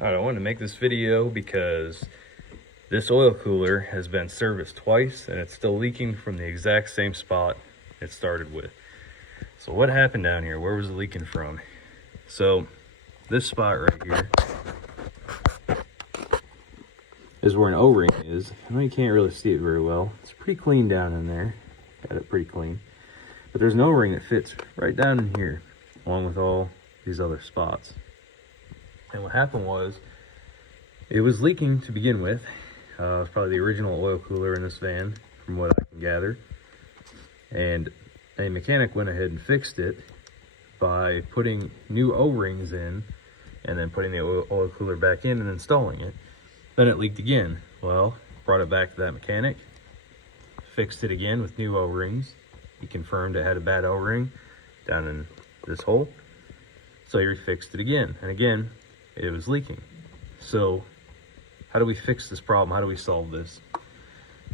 Alright, I wanted to make this video because this oil cooler has been serviced twice and it's still leaking from the exact same spot it started with. So what happened down here? Where was it leaking from? So this spot right here is where an O-ring is. I know you can't really see it very well. It's pretty clean down in there. Got it pretty clean. But there's an O-ring that fits right down in here, along with all these other spots. And what happened was, it was leaking to begin with. It was probably the original oil cooler in this van, from what I can gather. And a mechanic went ahead and fixed it by putting new O-rings in, and then putting the oil cooler back in and installing it. Then it leaked again. Well, brought it back to that mechanic, fixed it again with new O-rings. He confirmed it had a bad O-ring down in this hole. So he refixed it again, and again, it was leaking. So how do we fix this problem? How do we solve this?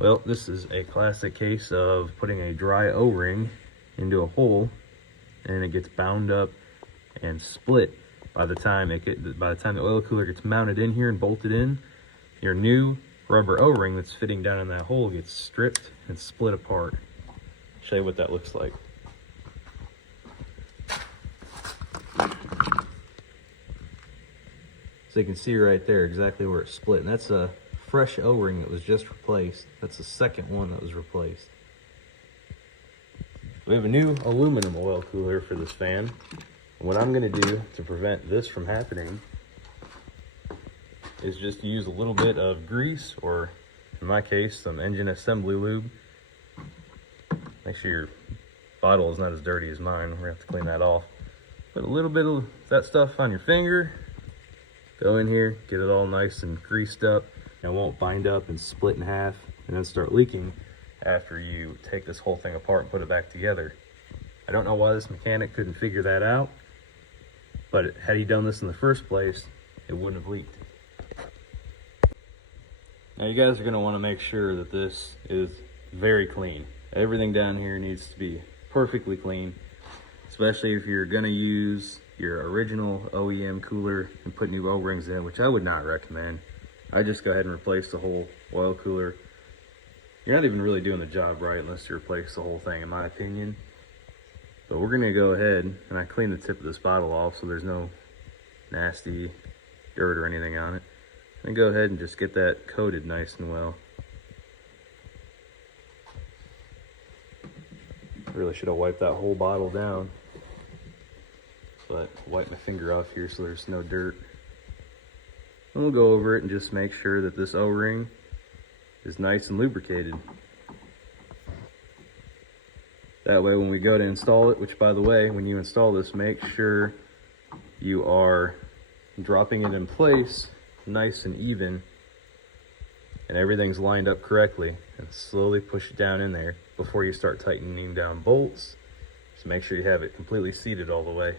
Well, this is a classic case of putting a dry O-ring into a hole, and it gets bound up and split. By the time the oil cooler gets mounted in here and bolted in, your new rubber O-ring that's fitting down in that hole gets stripped and split apart. Show you what that looks like. So you can see right there exactly where it's split, and that's a fresh O-ring that was just replaced. That's the second one that was replaced. We have a new aluminum oil cooler for this fan. And what I'm going to do to prevent this from happening is just use a little bit of grease, or in my case, some engine assembly lube. Make sure your bottle is not as dirty as mine. We're going to have to clean that off. Put a little bit of that stuff on your finger. Go in here, get it all nice and greased up. It won't bind up and split in half and then start leaking after you take this whole thing apart and put it back together. I don't know why this mechanic couldn't figure that out, but had he done this in the first place, it wouldn't have leaked. Now you guys are going to want to make sure that this is very clean. Everything down here needs to be perfectly clean, especially if you're going to use your original OEM cooler and put new O-rings in, which I would not recommend. I just go ahead and replace the whole oil cooler. You're not even really doing the job right unless you replace the whole thing, in my opinion. But we're gonna go ahead, and I clean the tip of this bottle off so there's no nasty dirt or anything on it. And go ahead and just get that coated nice and well. Really should have wiped that whole bottle down, but wipe my finger off here so there's no dirt. And we'll go over it and just make sure that this O-ring is nice and lubricated. That way when we go to install it, which by the way, when you install this, make sure you are dropping it in place nice and even and everything's lined up correctly, and slowly push it down in there before you start tightening down bolts. So make sure you have it completely seated all the way.